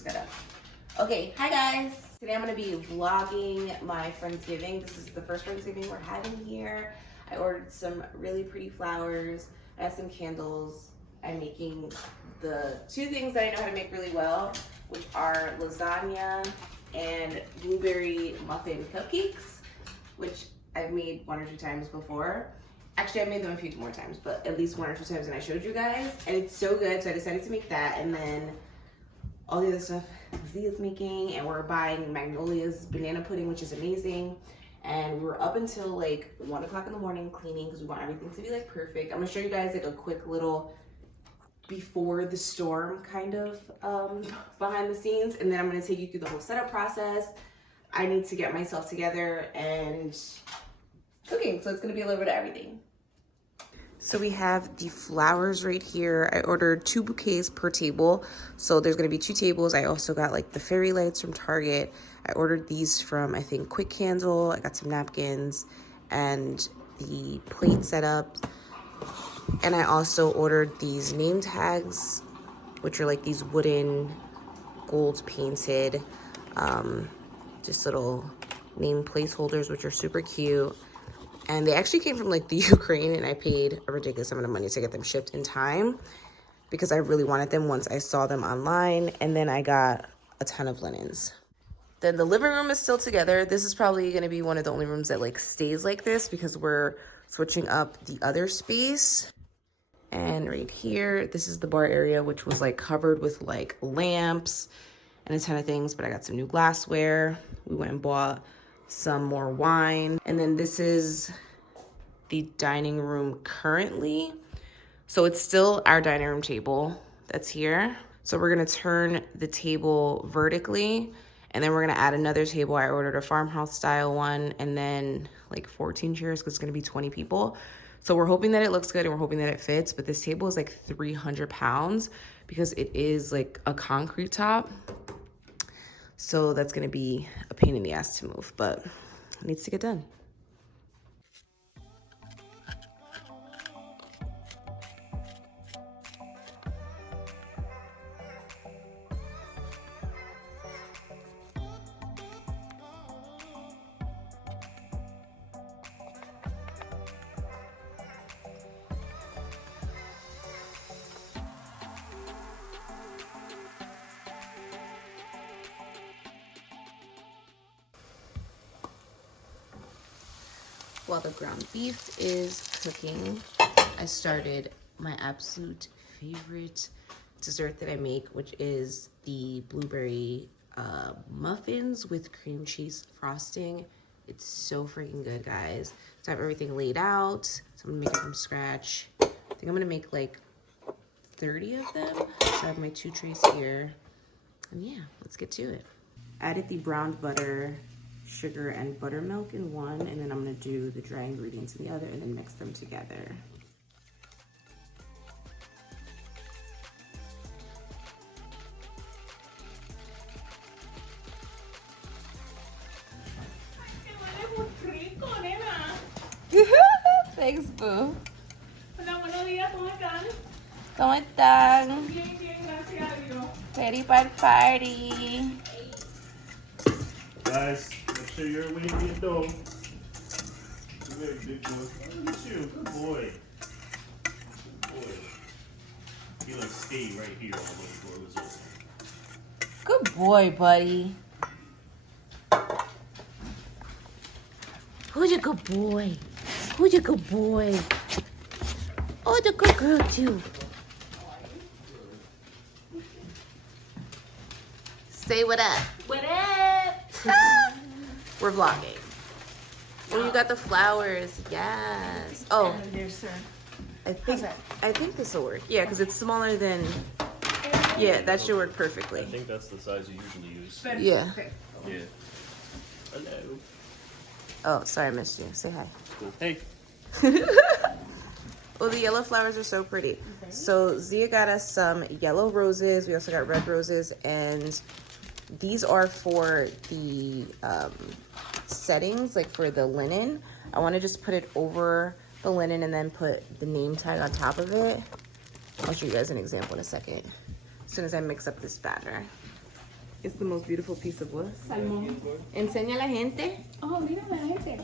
just got up. Okay, hi guys. Today I'm gonna be vlogging my Friendsgiving. This is the first Friendsgiving we're having here. I ordered some really pretty flowers. I have some candles. I'm making the two things that I know how to make really well, which are lasagna and blueberry muffin cupcakes, which I've made 1 or 2 times before. Actually, I've made them a few more times, but at least 1 or 2 times, and I showed you guys, and it's so good, so I decided to make that, and then all the other stuff Zia's making, and we're buying Magnolia's banana pudding, which is amazing, and we were up until like 1 o'clock in the morning cleaning because we want everything to be like perfect. I'm gonna show you guys like a quick little before the storm kind of behind the scenes, and then I'm gonna take you through the whole setup process. I need to get myself together and cooking, so it's gonna be a little bit of everything. So we have the flowers right here. I ordered 2 bouquets per table, so there's gonna be 2 tables. I also got like the fairy lights from Target. I ordered these from, I think, Quick Candle. I got some napkins and the plate setup. And I also ordered these name tags, which are like these wooden gold painted, just little name placeholders, which are super cute. And they actually came from like the Ukraine, and I paid a ridiculous amount of money to get them shipped in time because I really wanted them once I saw them online. And then I got a ton of linens. Then the living room is still together. This is probably gonna be one of the only rooms that like stays like this because we're switching up the other space. And right here, this is the bar area, which was like covered with like lamps and a ton of things, but I got some new glassware. We went and bought some more wine. And then this is the dining room currently. So it's still our dining room table that's here. So we're gonna turn the table vertically, and then we're gonna add another table. I ordered a farmhouse style one, and then like 14 chairs because it's gonna be 20 people. So we're hoping that it looks good and we're hoping that it fits, but this table is like 300 pounds because it is like a concrete top. So that's gonna be a pain in the ass to move, but it needs to get done. While the ground beef is cooking, I started my absolute favorite dessert that I make, which is the blueberry muffins with cream cheese frosting. It's so freaking good, guys. So I have everything laid out. So I'm gonna make it from scratch. I think I'm gonna make like 30 of them. So I have my 2 trays here. And yeah, let's get to it. Added the browned butter, sugar, and buttermilk in one, and then I'm gonna do the dry ingredients in the other and then mix them together. Thanks, boo. Hola, buenos días, ¿cómo están? ¿Cómo están? Bien, bien, gracias a Dios. Ready for the party. Guys, make sure you're away from your door. Good boy, big boy. Look at you, good boy. Good boy. He like stayed right here while the door was open. Good boy, buddy. Who's your good boy? Who's your good boy? Oh, the good girl too. Say what up. What up? We're vlogging. Oh, you got the flowers. Yes. Oh, There, sir. I think this will work. Yeah, because it's smaller than. Yeah, that should work I perfectly. think that's the size you usually use. Yeah. Yeah. Hello. Oh, sorry, I missed you. Say hi. Cool. Hey. Oh, the yellow flowers are so pretty. So Zia got us some yellow roses. We also got red roses, and these are for the settings, like for the linen. I want to just put it over the linen and then put the name tag on top of it. I'll show you guys an example in a second, as soon as I mix up this batter. It's the most beautiful piece of wood. Salmón. Enseña a la gente. Oh, mira la gente.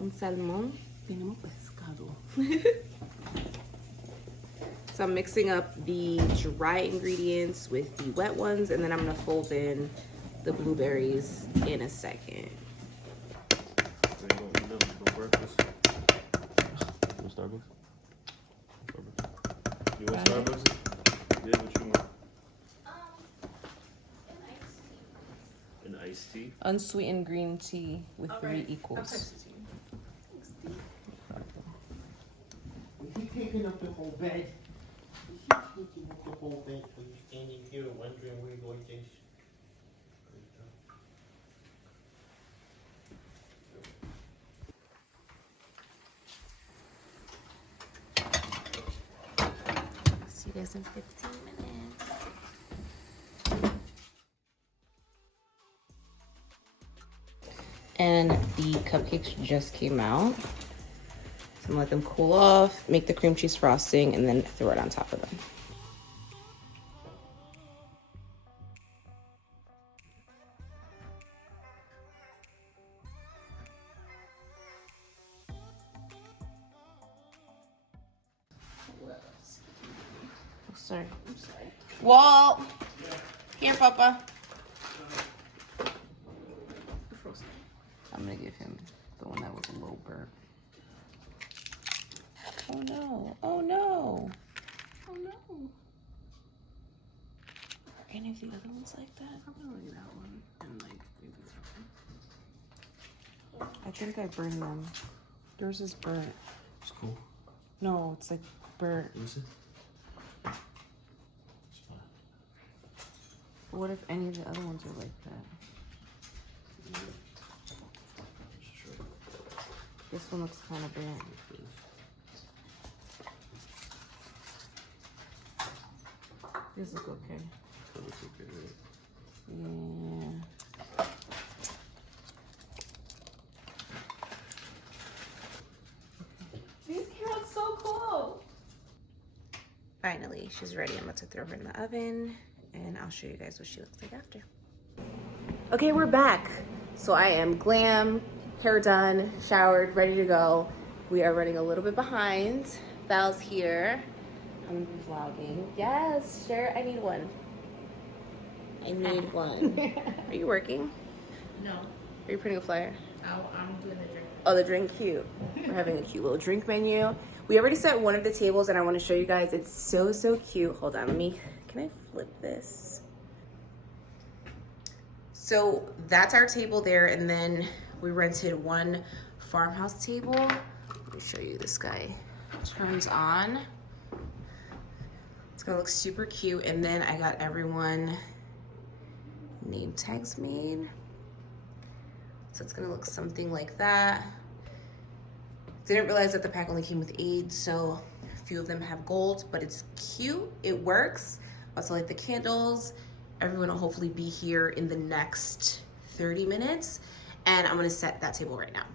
Un salmón. Tenemos pescado. So I'm mixing up the dry ingredients with the wet ones, and then I'm gonna fold in the blueberries in a second. Breakfast. You want Starbucks? You want Starbucks? Yeah, what you want? An iced tea. Unsweetened green tea with 3 equals. He's taking up the whole bed. He's taking up the whole bed when you're standing here wondering where you're going to. See you guys in 15 minutes. And the cupcakes just came out. So I'm gonna let them cool off, make the cream cheese frosting, and then throw it on top of them. Oh, sorry. I'm sorry. Walt! Here, Papa. I'm gonna give him the one that was a little burnt. Oh no, oh no, oh no. Are any of the other ones like that? Probably that one. And like maybe that one. I think I burned them. Yours is burnt. It's cool. No, it's like burnt. Is it? It's fine. What if any of the other ones are like that? Sure. This one looks kind of burnt. These look okay. That looks okay, right? Yeah. These carrots so cool. Finally, she's ready. I'm about to throw her in the oven, and I'll show you guys what she looks like after. Okay, we're back. So I am glam, hair done, showered, ready to go. We are running a little bit behind. Val's here. I'm vlogging. Yes, sure. I need one. I need one. Are you working? No. Are you printing a flyer? I'm doing the drink. Oh, the drink, cute. We're having a cute little drink menu. We already set one of the tables, and I want to show you guys. It's so, so cute. Hold on, can I flip this? So that's our table there, and then we rented one farmhouse table. Let me show you. This guy turns on. It's gonna look super cute, and then I got everyone name tags made. So it's gonna look something like that. Didn't realize that the pack only came with 8, so a few of them have gold, but it's cute, it works. Also like the candles. Everyone will hopefully be here in the next 30 minutes, and I'm gonna set that table right now.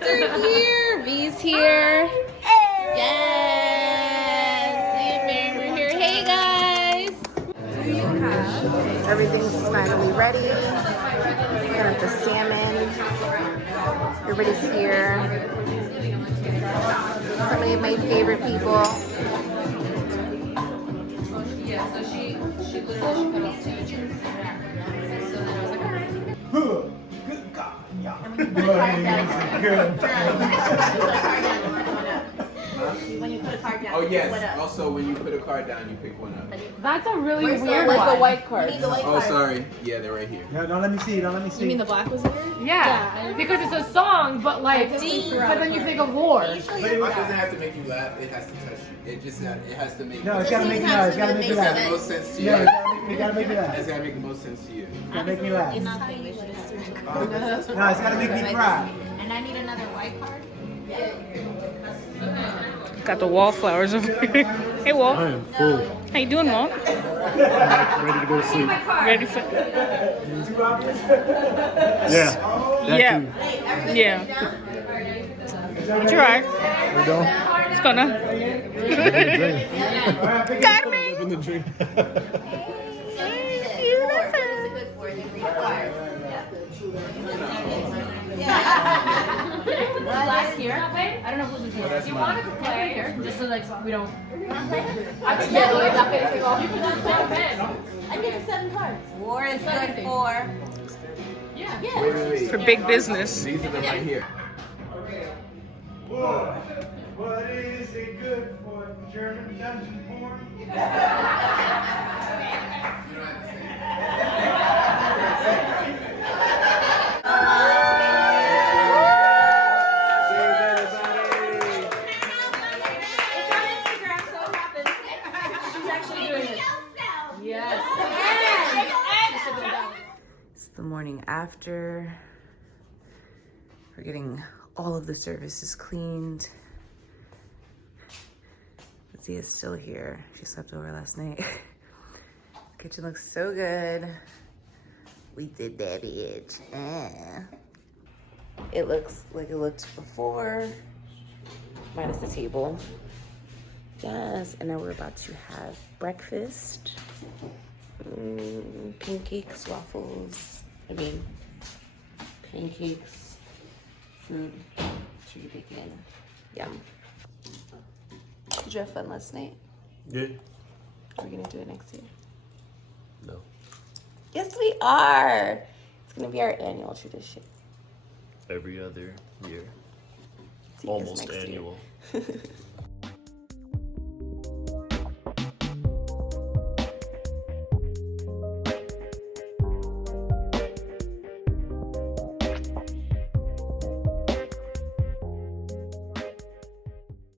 They're here. V's here. Yes. We're here. Hey guys. Everything's finally ready. Got the salmon. Everybody's here. Some of my favorite people. Yeah, so she literally put up 2 inches. So then I was like, all right. Good God, yeah. When you put a card down. Oh Pick yes. one up. Also, when you put a card down, you pick one up. That's a really Where's weird the, one. where's the white card? You need the white Oh, card. sorry. Yeah, they're right here. No, don't let me see. Don't let me see. You mean the black was weird? Yeah, because it's a song, but like, but then you think of war. It doesn't have to make you laugh. It has to touch you. It just it has to make. No, it's gotta make you laugh. It's gotta make you It's got laugh. the most sense to you. Yeah, it gotta make you laugh. It's gotta make the most sense to you. It's gotta make me laugh. It's No, not how you should. it's gotta make me cry. And I need another white card. Got the wallflowers over here. Hey, Walt. I am full. How you doing, Walt? Ready to go to sleep. Ready for? Yeah. Yeah. Yeah. You try. We're done. It's gonna. Carmen. Living the dream. Last here. I don't know who's this is. You wanted to play here, just so like we don't. I'm scared like that gonna take off. You can just jump in. I give it 7 cards. War is good for. Yeah. Wait. For big business. These are them right here. Whoa. What is it good for? German dungeon porn? It's the morning after. We're getting all of the services cleaned. Zia's still here. She slept over last night. The kitchen looks so good. We did that, bitch. It looks like it looked before, minus the table. Yes, and now we're about to have breakfast. Pancakes, waffles. Pancakes, fruit, turkey bacon. Yum. Did you have fun last night? Good. Are we gonna do it next year? No. Yes, we are. It's gonna be our annual tradition. Every other year. See you guys Almost next year. annual.